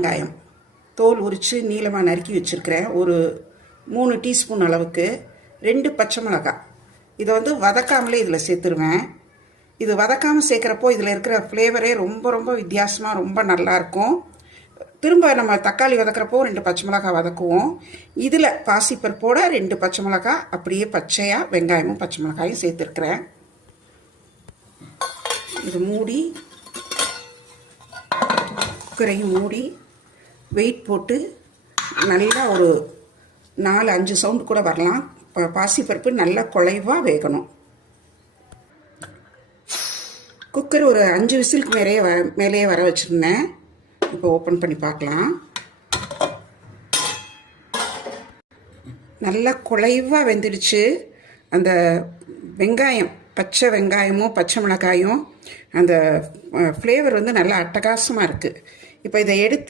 வெங்காயம் தோல் உரித்து நீளமாக நறுக்கி வச்சுருக்கிறேன். ஒரு 3 டீஸ்பூன் அளவுக்கு. 2 பச்சை மிளகாய். இதை வதக்காமலே இதில் சேர்த்துருவேன். இது வதக்காமல் சேர்க்குறப்போ இதில் இருக்கிற ஃப்ளேவரே ரொம்ப ரொம்ப வித்தியாசமாக ரொம்ப நல்லாயிருக்கும். திரும்ப நம்ம தக்காளி வதக்கிறப்போ 2 பச்சை மிளகாய் வதக்குவோம். இதில் பாசிப்பருப்போட 2 பச்சை மிளகாய் அப்படியே பச்சையாக வெங்காயமும் பச்சை மிளகாயும் சேர்த்துருக்குறேன். இது மூடி குக்கரையும் மூடி வெயிட் போட்டு நல்லா ஒரு 4-5 சவுண்டு கூட வரலாம். பாசிப்பருப்பு நல்லா குழைவாக வேகணும். குக்கர் ஒரு 5 விசிலுக்கு மேலேயே வர வச்சுருந்தேன். இப்போ ஓப்பன் பண்ணி பார்க்கலாம். நல்லா குழைவாக வெந்துடுச்சு. அந்த வெங்காயம், பச்சை வெங்காயமும் பச்சை மிளகாயும் அந்த ஃப்ளேவர் நல்லா அட்டகாசமாக இருக்குது. இப்போ இதை எடுத்து